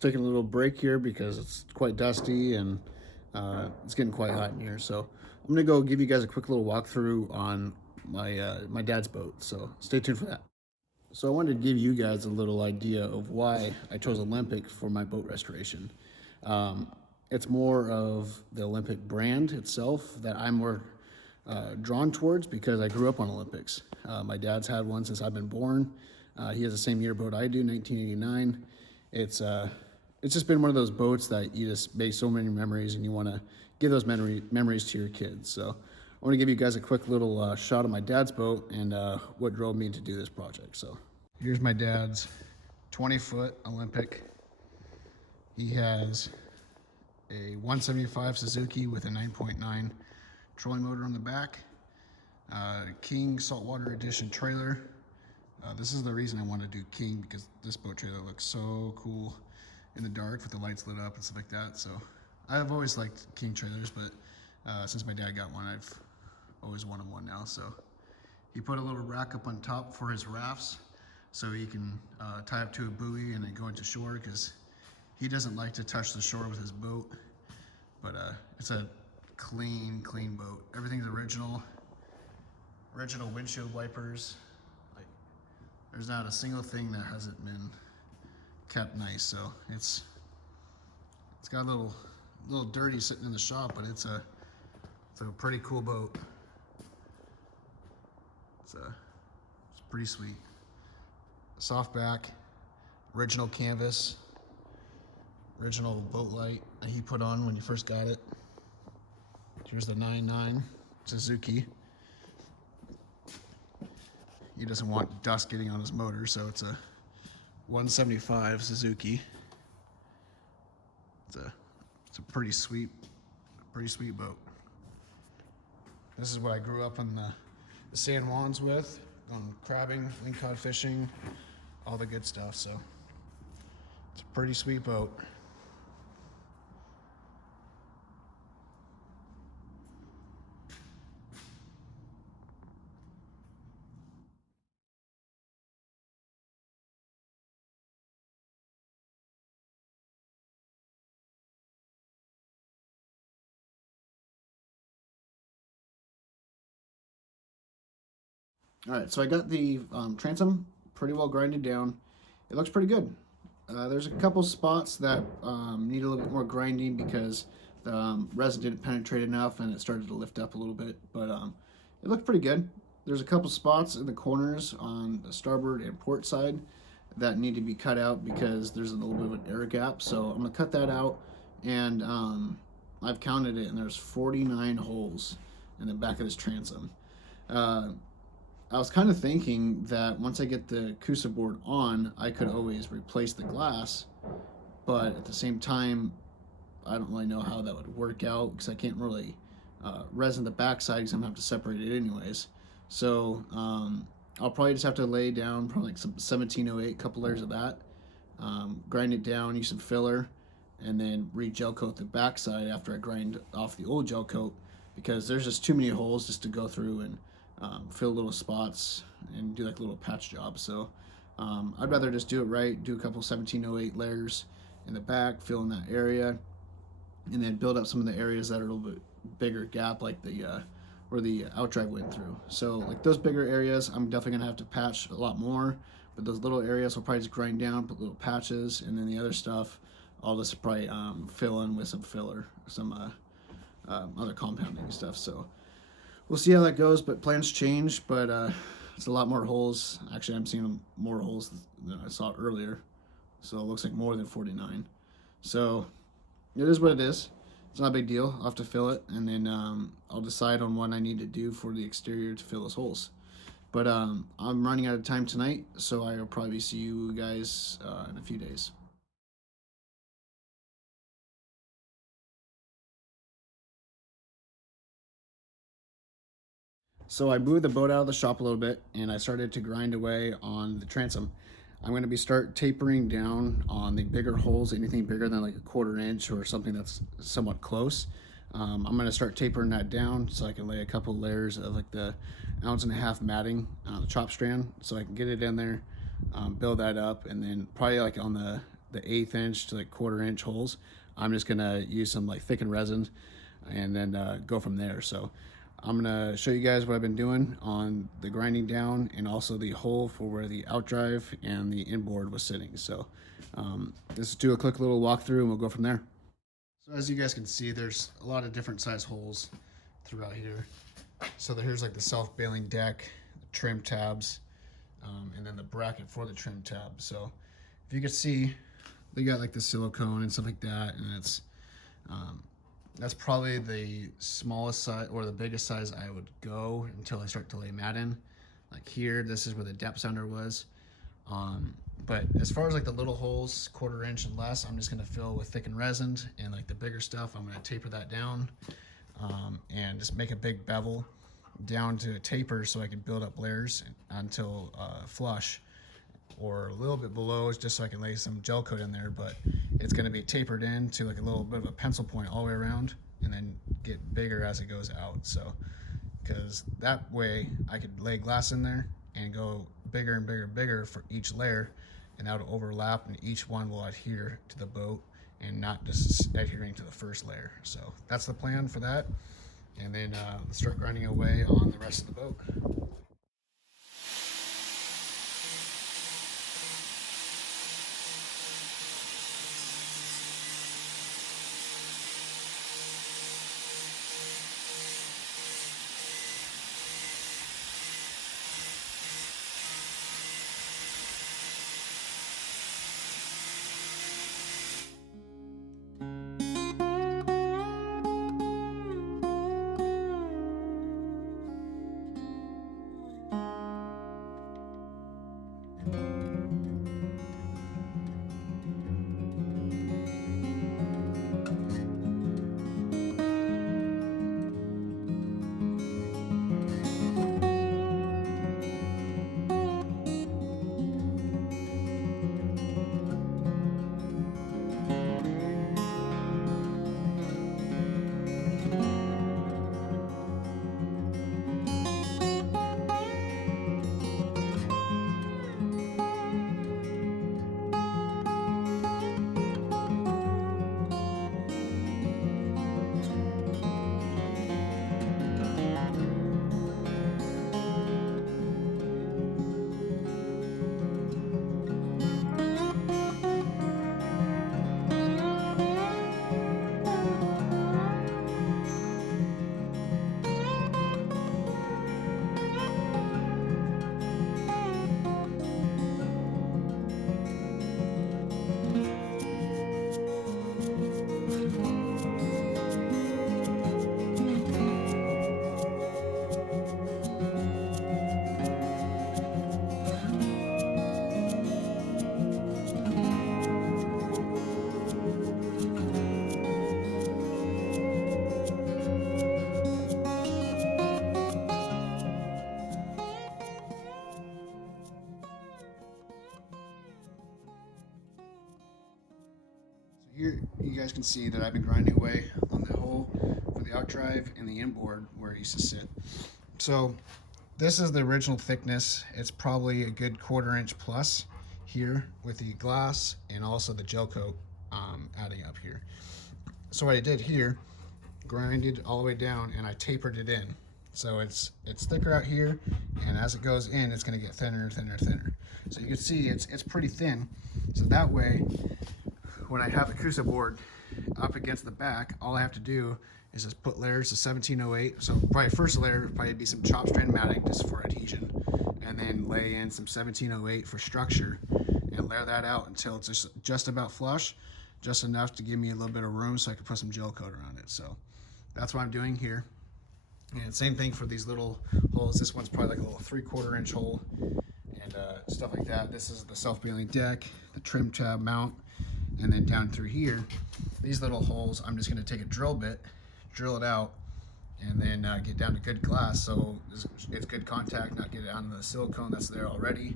taking a little break here because it's quite dusty and it's getting quite hot in here. So I'm gonna go give you guys a quick little walkthrough on my dad's boat. So stay tuned for that. So I wanted to give you guys a little idea of why I chose Olympic for my boat restoration. Um, it's more of the Olympic brand itself that I'm more drawn towards because I grew up on Olympics. My dad's had one since I've been born. He has the same yearboat I do, 1989. It's just been one of those boats that you just make so many memories, and you want to give those memories to your kids. So I want to give you guys a quick little shot of my dad's boat and what drove me to do this project. So here's my dad's 20-foot Olympic. He has a 175 Suzuki with a 9.9 trolling motor on the back, King Saltwater Edition trailer. This is the reason I want to do King, because this boat trailer looks so cool in the dark with the lights lit up and stuff like that. So I've always liked King trailers, but since my dad got one, I've always wanted one now. So he put a little rack up on top for his rafts so he can tie up to a buoy and then go into shore, because he doesn't like to touch the shore with his boat. But it's a clean boat. Everything's original windshield wipers. Like, there's not a single thing that hasn't been kept nice. So it's got a little dirty sitting in the shop, but it's a pretty cool boat. It's pretty sweet. Soft back, original canvas, original boat light that he put on when you first got it. Here's the 9.9 Suzuki. He doesn't want dust getting on his motor, so it's a 175 Suzuki. It's a pretty sweet boat. This is what I grew up on the San Juans with, on crabbing, lingcod fishing, all the good stuff. So it's a pretty sweet boat. All right, so I got the transom pretty well grinded down. It looks pretty good. There's a couple spots that need a little bit more grinding because the resin didn't penetrate enough and it started to lift up a little bit, but it looked pretty good. There's a couple spots in the corners on the starboard and port side that need to be cut out because there's a little bit of an air gap. So I'm gonna cut that out, and I've counted it, and there's 49 holes in the back of this transom. I was kind of thinking that once I get the Coosa board on, I could always replace the glass, but at the same time, I don't really know how that would work out because I can't really resin the backside because I'm gonna have to separate it anyways. So I'll probably just have to lay down probably like some 1708, couple layers of that, grind it down, use some filler, and then re-gel coat the backside after I grind off the old gel coat, because there's just too many holes just to go through and fill little spots and do like a little patch job. So I'd rather just do it right, do a couple 1708 layers in the back, fill in that area, and then build up some of the areas that are a little bit bigger gap, like the where the outdrive went through. So like those bigger areas, I'm definitely gonna have to patch a lot more, but those little areas will probably just grind down, put little patches, and then the other stuff I'll just probably fill in with some filler, some other compounding stuff. So we'll see how that goes, but plans change. But it's a lot more holes. Actually, I'm seeing more holes than I saw earlier, so it looks like more than 49. So it is what it is. It's not a big deal. I'll have to fill it, and then I'll decide on what I need to do for the exterior to fill those holes. But I'm running out of time tonight, so I'll probably see you guys in a few days. So I moved the boat out of the shop a little bit, and I started to grind away on the transom. I'm going to start tapering down on the bigger holes, anything bigger than like a 1/4 inch or something that's somewhat close. I'm going to start tapering that down so I can lay a couple layers of like the 1.5 ounce matting on the chop strand, so I can get it in there, build that up, and then probably like on the the 1/8 inch to like 1/4 inch holes, I'm just gonna use some like thickened resin and then go from there. So I'm gonna show you guys what I've been doing on the grinding down and also the hole for where the outdrive and the inboard was sitting. So let's do a quick little walkthrough and we'll go from there. So as you guys can see, there's a lot of different size holes throughout here. So here's like the self-bailing deck, the trim tabs, and then the bracket for the trim tab. So if you can see, they got like the silicone and stuff like that, and it's that's probably the smallest size or the biggest size I would go until I start to lay mat in. Like here, this is where the depth sounder was. But as far as like the little holes, 1/4 inch and less, I'm just gonna fill with thickened resin, and like the bigger stuff, I'm gonna taper that down and just make a big bevel down to a taper so I can build up layers until flush, or a little bit below just so I can lay some gel coat in there, but it's going to be tapered in to like a little bit of a pencil point all the way around and then get bigger as it goes out. So because that way I could lay glass in there and go bigger and bigger and bigger for each layer, and that will overlap and each one will adhere to the boat and not just adhering to the first layer. So that's the plan for that, and then let's start grinding away on the rest of the boat. Here you guys can see that I've been grinding away on the hole for the outdrive and the inboard where it used to sit. So this is the original thickness. It's probably a good 1/4 inch plus here with the glass and also the gel coat adding up here. So what I did here, grinded all the way down and I tapered it in. So it's thicker out here, and as it goes in, it's going to get thinner and thinner and thinner. So you can see it's pretty thin. So that way, when I have the Coosa board up against the back, all I have to do is just put layers of 1708. So probably first layer would probably be some chop strand matting just for adhesion, and then lay in some 1708 for structure, and layer that out until it's just about flush, just enough to give me a little bit of room so I can put some gel coat around it. So that's what I'm doing here. And same thing for these little holes. This one's probably like a little 3/4 inch hole and stuff like that. This is the self-bailing deck, the trim tab mount, and then down through here, these little holes, I'm just going to take a drill bit, drill it out, and then get down to good glass so it's good contact, not get it onto the silicone that's there already.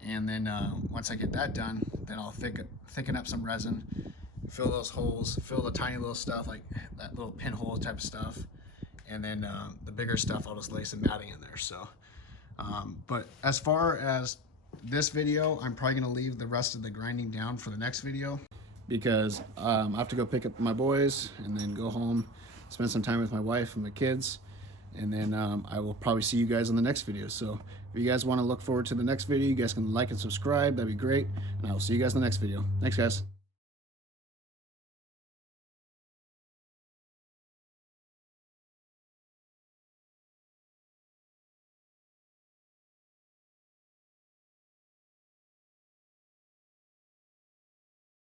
And then once I get that done, then I'll thicken up some resin, fill those holes, fill the tiny little stuff like that little pinhole type of stuff, and then the bigger stuff I'll just lay some matting in there. So but as far as this video, I'm probably gonna leave the rest of the grinding down for the next video because I have to go pick up my boys and then go home, spend some time with my wife and my kids, and then I will probably see you guys on the next video. So if you guys want to look forward to the next video, you guys can like and subscribe. That'd be great, and I will see you guys in the next video. Thanks, guys.